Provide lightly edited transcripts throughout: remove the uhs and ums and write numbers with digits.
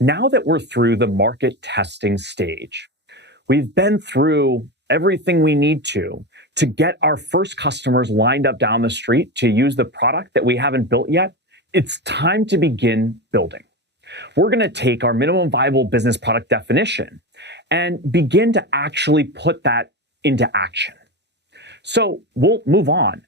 Now that we're through the market testing stage, we've been through everything we need to get our first customers lined up down the street to use the product that we haven't built yet. It's time to begin building. We're going to take our minimum viable business product definition and begin to actually put that into action. So we'll move on.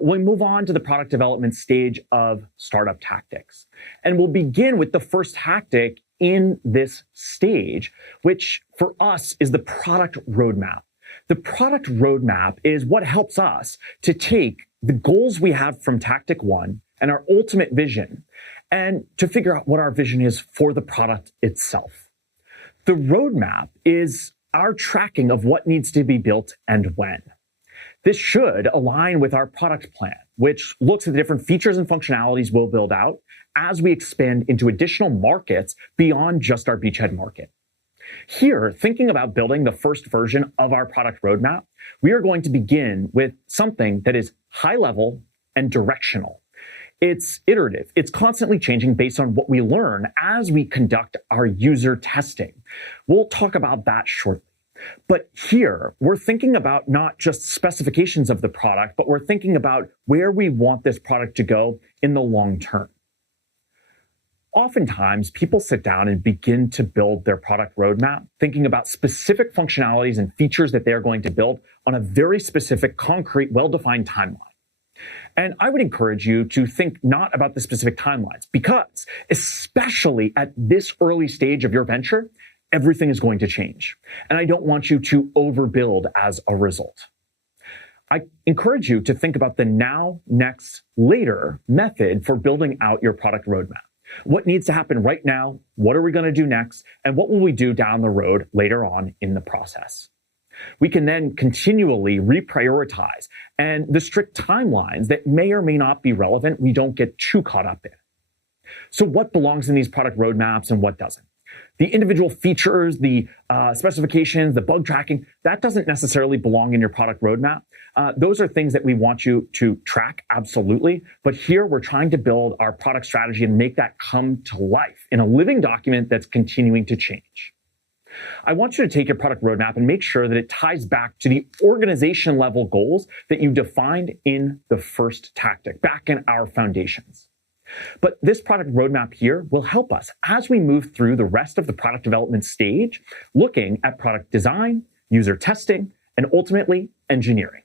We'll move on to the product development stage of startup tactics. And we'll begin with the first tactic in this stage, which for us is the product roadmap. The product roadmap is what helps us to take the goals we have from tactic one and our ultimate vision and to figure out what our vision is for the product itself. The roadmap is our tracking of what needs to be built and when. This should align with our product plan, which looks at the different features and functionalities we'll build out as we expand into additional markets beyond just our beachhead market. Here, thinking about building the first version of our product roadmap, we are going to begin with something that is high level and directional. It's iterative. It's constantly changing based on what we learn as we conduct our user testing. We'll talk about that shortly. But here, we're thinking about not just specifications of the product, but we're thinking about where we want this product to go in the long term. Oftentimes, people sit down and begin to build their product roadmap, thinking about specific functionalities and features that they're going to build on a very specific, concrete, well-defined timeline. And I would encourage you to think not about the specific timelines, because especially at this early stage of your venture, everything is going to change. And I don't want you to overbuild as a result. I encourage you to think about the now, next, later method for building out your product roadmap. What needs to happen right now? What are we going to do next? And what will we do down the road later on in the process? We can then continually reprioritize, and the strict timelines that may or may not be relevant, we don't get too caught up in. So what belongs in these product roadmaps and what doesn't? The individual features, the specifications, the bug tracking, that doesn't necessarily belong in your product roadmap. Those are things that we want you to track, absolutely. But here we're trying to build our product strategy and make that come to life in a living document that's continuing to change. I want you to take your product roadmap and make sure that it ties back to the organization level goals that you defined in the first tactic, back in our foundations. But this product roadmap here will help us as we move through the rest of the product development stage, looking at product design, user testing, and ultimately engineering.